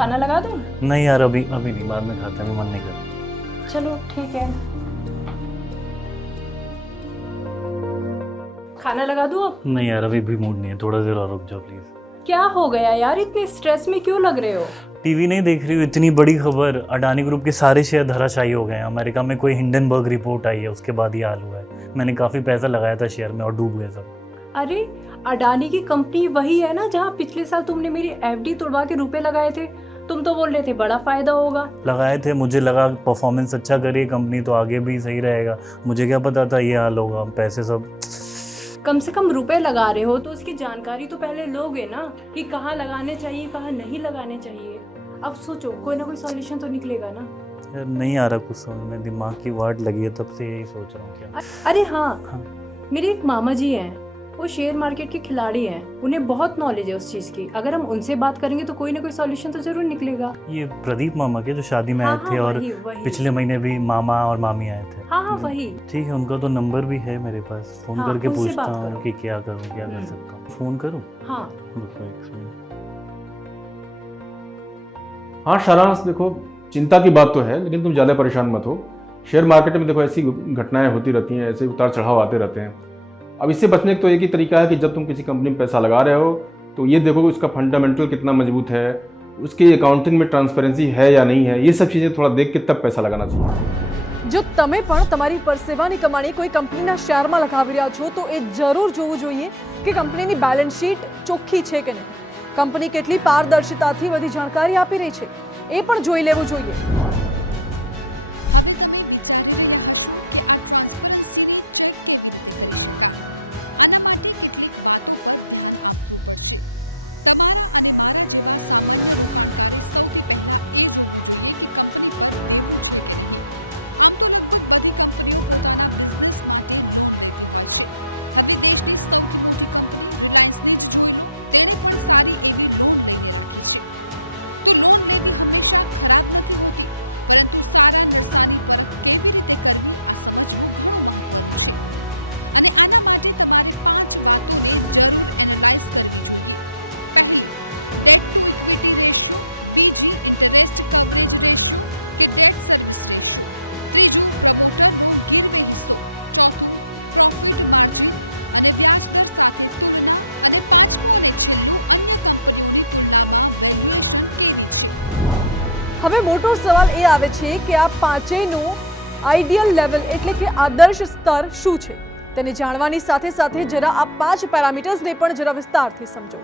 खाना लगा दूं? नहीं यार, अभी अभी नहीं, बाद में खाता, अभी मन नहीं करता। चलो ठीक है, खाना लगा दूं अब? नहीं यार, अभी भी मूड नहीं है, थोड़ा देर और रुक जाओ प्लीज। क्या हो गया यार, इतने स्ट्रेस में क्यों लग रहे हो? टीवी नहीं देख रही हूँ? इतनी बड़ी खबर, अडानी ग्रुप के सारे शेयर धराशायी हो गए हैं। अमेरिका में कोई हिंडनबर्ग रिपोर्ट आई है, उसके बाद ये हाल हुआ है। मैंने काफ़ी पैसा लगाया था शेयर में और डूब गए सब। अरे अडानी की कंपनी वही है ना जहाँ पिछले साल तुमने मेरी एफडी तोड़वा के रुपए लगाए थे? तुम तो बोल रहे थे बड़ा फायदा होगा। लगाए थे, मुझे लगा परफॉर्मेंस अच्छा करी कंपनी तो आगे भी सही रहेगा। मुझे क्या पता था ये हाल होगा, पैसे सब। कम से कम रुपए लगा रहे हो तो उसकी जानकारी तो पहले लोगे ना, कि कहाँ लगाने चाहिए कहाँ नहीं लगाने चाहिए। अब सोचो कोई ना कोई सॉल्यूशन तो निकलेगा ना। यार नहीं आ रहा कुछ समझ में, दिमाग की वाट लगी है, तब से यही सोच रहा हूँ क्या। अरे हाँ, हाँ। मेरे एक मामा जी हैं, वो शेयर मार्केट के खिलाड़ी हैं, उन्हें बहुत नॉलेज है उस चीज़ की। अगर हम उनसे बात करेंगे तो कोई ना कोई सॉल्यूशन तो जरूर निकलेगा। ये प्रदीप मामा के जो शादी में हाँ, आए थे, हाँ, और वही। पिछले महीने भी मामा और मामी आए थे। हाँ वही। ठीक है, उनका तो नंबर भी है मेरे पास, फोन हाँ, करके उनसे पूछता बात हूँ करो। कि क्या करूँ, क्या कर सकता हूँ। फोन करूँ? हाँ रुको एक सेकंड। हाँ सारांश, देखो चिंता की बात तो है, लेकिन तुम ज़्यादा परेशान मत हो। शेयर मार्केट में देखो ऐसी घटनाएं होती रहती हैं, ऐसे उतार चढ़ाव आते रहते हैं। अब इससे बचने का तो एक ही तरीका है कि जब तुम किसी कंपनी में पैसा लगा रहे हो तो ये देखो कि उसका फंडामेंटल कितना मजबूत है, उसकी अकाउंटिंग में ट्रांसपेरेंसी है या नहीं है, ये सब चीज़ें थोड़ा देख के तब पैसा लगाना चाहिए। જો તમે પણ તમારી પરસેવાની કમાણી કોઈ કંપનીના શેરમાં લગાવી રહ્યા છો તો એ જરૂર જોવું જોઈએ કે કંપનીની બેલેન્સ શીટ ચોખ્ખી છે કે નહીં, કંપની કેટલી પારદર્શિતાથી બધી જાણકારી આપી રહી છે એ પણ જોઈ લેવું જોઈએ। હવે મોટો સવાલ એ આવે છે કે આ પાંચેયનું આઈડિયલ લેવલ એટલે કે આદર્શ સ્તર શું છે તેને જાણવાની સાથે સાથે જરા આ પાંચ પેરામીટર્સને પણ જરા વિસ્તારથી સમજો।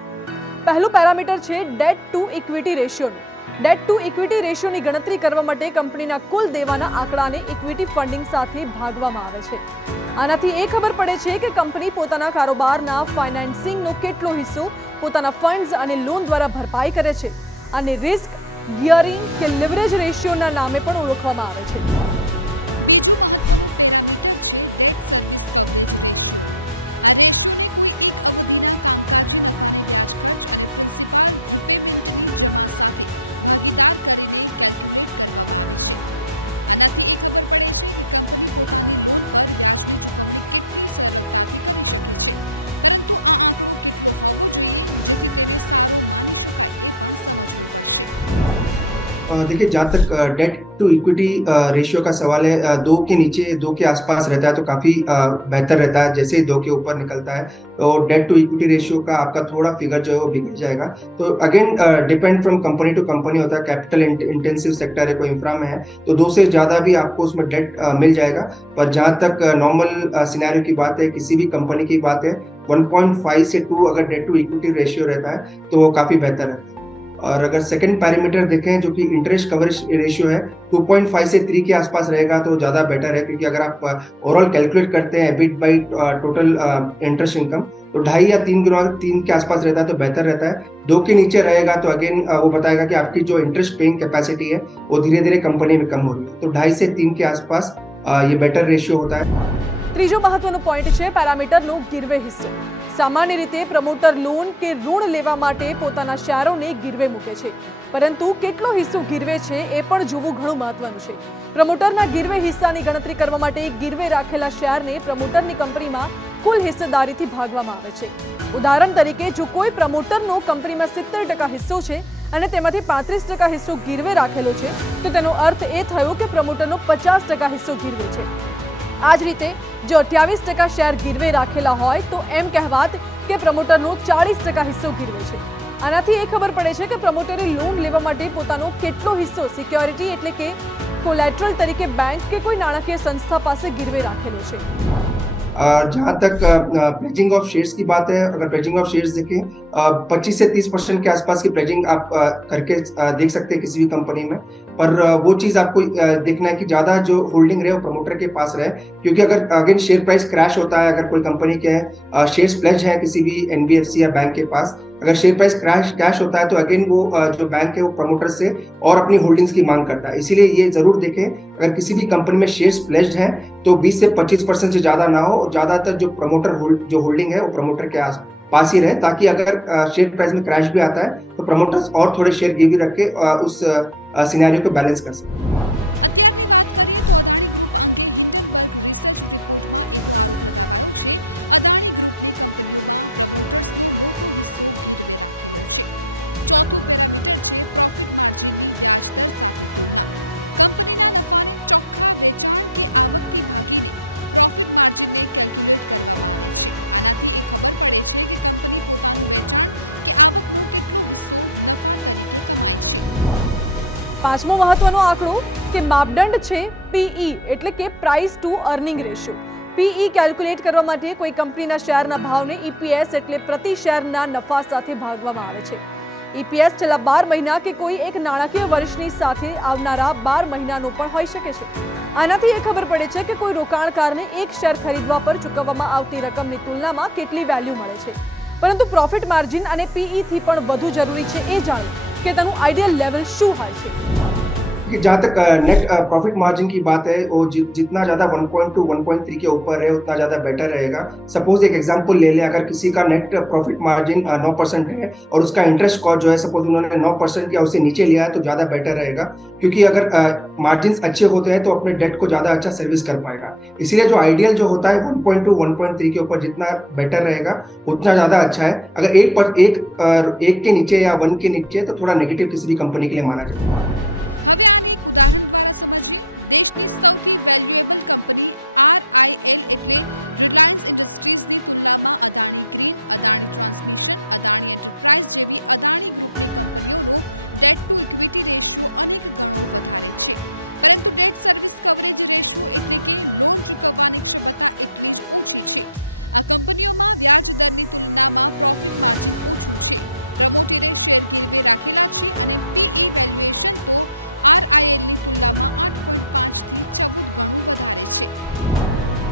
પહેલું પેરામીટર છે ડેટ ટુ ઇક્વિટી રેશિયોનું। ડેટ ટુ ઇક્વિટી રેશિયોની ગણતરી કરવા માટે કંપનીના કુલ દેવાના આંકડાને ઇક્વિટી ફંડિંગ સાથે ભાગવામાં આવે છે। આનાથી એ ખબર પડે છે કે કંપની પોતાના કારોબારના ફાઇનાન્સિંગનો કેટલો હિસ્સો પોતાના ફંડ્સ અને લોન દ્વારા ભરપાઈ કરે છે, અને રિસ્ક गियरिंग के लिवरेज रेशियोના નામે પણ ઓળખવામાં આવે છે। देखिए, जहाँ तक डेट टू इक्विटी रेशियो का सवाल है, 2 के नीचे 2 के आसपास रहता है तो काफ़ी बेहतर रहता है। जैसे ही 2 के ऊपर निकलता है तो डेट टू इक्विटी रेशियो का आपका थोड़ा फिगर जो है वो बिगड़ जाएगा। तो again depend from company to company होता है। कैपिटल इंटेंसिव सेक्टर है, कोई इंफ्रा में है तो 2 से ज़्यादा भी आपको उसमें डेट मिल जाएगा। पर जहाँ तक नॉर्मल सिनेरियो की बात है, किसी भी कंपनी की बात है, 1.5 से 2 अगर डेट टू इक्विटी रेशियो रहता है तो वो काफ़ी बेहतर है। और अगर सेकंड पैरामीटर देखें जो कि इंटरेस्ट कवरेज रेशियो है, 2.5 से 3 के आसपास रहेगा तो ज़्यादा बेटर है। क्योंकि अगर आप ओवरऑल कैलकुलेट करते हैं EBIT by total interest income तो 2.5 या 3 के आसपास रहता है तो बेहतर रहता है। 2 के नीचे रहेगा तो अगेन वो बताएगा कि आपकी जो इंटरेस्ट पेइंग कैपेसिटी है वो धीरे धीरे कंपनी में कम हो रही है। तो 2.5 से 3 के आसपास ये बेटर रेशियो होता है। ત્રીજો મહત્વનો પોઈન્ટ છે પેરામીટરનો ગીરવે હિસ્સો। સામાન્ય રીતે પ્રમોટર લોન કે ઋણ લેવા માટે પોતાના શેરોને ગીરવે મૂકે છે, પરંતુ કેટલો હિસ્સો ગીરવે છે એ પણ જોવું ઘણું મહત્વનું છે। પ્રમોટરના ગીરવે હિસ્સાની ગણતરી કરવા માટે ગીરવે રાખેલા શેરને પ્રમોટરની કંપનીમાં કુલ હિસ્સેદારીથી ભાગવામાં આવે છે। ઉદાહરણ તરીકે જો કોઈ પ્રમોટરનો કંપનીમાં 70% હિસ્સો છે અને તેમાંથી 35% હિસ્સો ગીરવે રાખેલો છે તો તેનો અર્થ એ થયો કે પ્રમોટરનો 50% હિસ્સો ગીરવે છે। આ જ રીતે જો 28% શેર ગીરવે રાખેલા હોય તો એમ કહેવાત કે પ્રમોટરનો 40% હિસ્સો ગીરવે છે। આનાથી એ ખબર પડે છે કે પ્રમોટરે લોન લેવા માટે પોતાનો કેટલો હિસ્સો સિક્યોરિટી એટલે કે कोलैटरल तरीके बैंक के कोई नाणकीय संस्था पास गिरवे राखेलो छे। जहाँ तक प्लेजिंग ऑफ शेयर्स की बात है, अगर प्लेजिंग ऑफ शेयर्स देखें 25 से 30% के आसपास की प्लेजिंग आप करके देख सकते हैं किसी भी कंपनी में, पर वो चीज़ आपको देखना है कि ज़्यादा जो होल्डिंग रहे वो प्रमोटर के पास रहे, क्योंकि अगर अगेन शेयर प्राइस क्रैश होता है, अगर कोई कंपनी के शेयर्स प्लेज है किसी भी NBFC या बैंक के पास, अगर शेयर प्राइस क्रैश होता है तो अगेन वो जो बैंक है वो प्रमोटर से और अपनी होल्डिंग्स की मांग करता है। इसीलिए ये जरूर देखें अगर किसी भी कंपनी में शेयर्स प्लेज्ड हैं तो 20 से 25% से ज्यादा ना हो, और ज्यादातर जो प्रमोटर जो होल्डिंग है वो प्रमोटर के पास ही रहे, ताकि अगर शेयर प्राइस में क्रैश भी आता है तो प्रमोटर्स और थोड़े शेयर गिरवी रख के उस सिनेरियो को बैलेंस कर सकते। પાંચમો મહત્વનો આંકડો કે માપદંડ છે PE એટલે કે price two earning ratio. PE calculate કરવા માટે કોઈ કંપનીના શેરના ભાવને EPS એટલે પ્રતિ શેરના નફા સાથે ભાગવામાં આવે છે। EPS છેલ્લા 12 મહિના કે કોઈ એક નાણાકીય વર્ષની સાથે આવનારા 12 મહિનાનો પણ હોઈ શકે છે। આનાથી એ ખબર પડે છે કે કોઈ રોકાણકારને એક શેર ખરીદવા પર ચૂકવવામાં આવતી રકમની તુલનામાં કેટલી વેલ્યુ મળે છે। પરંતુ પ્રોફિટ માર્જિન અને PE થી પણ વધુ જરૂરી છે એ જાણવું कि तेनु आइडियल लेवल शू है छे। जहाँ तक नेट प्रॉफिट मार्जिन की बात है, वो जितना ज्यादा 1.2 1.3 के ऊपर है उतना ज्यादा बेटर रहेगा। सपोज एक एग्जांपल ले ले, अगर किसी का नेट प्रॉफिट मार्जिन 9% है और उसका इंटरेस्ट कॉस्ट जो है सपोज उन्होंने 9% या उससे नीचे लिया है तो ज्यादा बेटर रहेगा, क्योंकि अगर मार्जिन अच्छे होते हैं तो अपने डेट को ज्यादा अच्छा सर्विस कर पाएगा। इसीलिए जो आइडियल जो होता है 1.2 1.3 के ऊपर जितना बेटर रहेगा उतना ज्यादा अच्छा है। अगर एक के नीचे या 1 के नीचे तो थोड़ा नेगेटिव किसी भी कंपनी के लिए माना जाता है।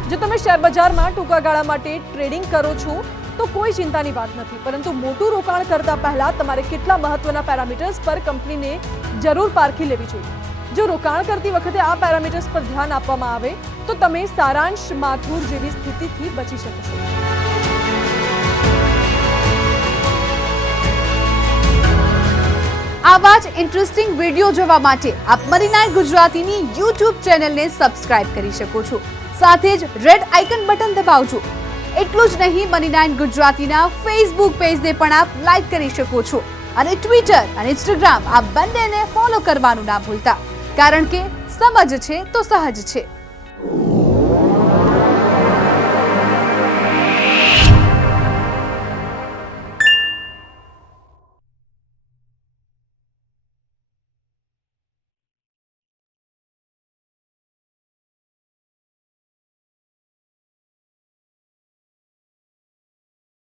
જો તમે શેર બજારમાં ટૂંકા ગાળા માટે ટ્રેડિંગ કરો છો તો કોઈ ચિંતાની વાત નથી, પરંતુ મોટું રોકાણ કરતા પહેલા તમારે કેટલા મહત્વના પેરામીટર્સ પર કંપનીને જરૂર પારખી લેવી જોઈએ। જો રોકાણ કરતી વખતે આ પેરામીટર્સ પર ધ્યાન આપવામાં આવે તો તમે સારાંશ માથુર જેવી સ્થિતિથી બચી શકશો। આવા જ ઇન્ટરેસ્ટિંગ વિડીયો જોવા માટે આપ મની9 ગુજરાતીની YouTube ચેનલને સબસ્ક્રાઇબ કરી શકો છો। સાથે જ રેડ આઇકન બટન દબાવજો। એટલું જ નહીં, મની9 ગુજરાતીના ફેસબુક પેજને પણ આપ લાઈક કરી શકો છો અને ટ્વિટર અને ઇન્સ્ટાગ્રામ આ બંનેને ફોલો કરવાનું ના ભૂલતા, કારણ કે સમજ છે તો સહજ છે।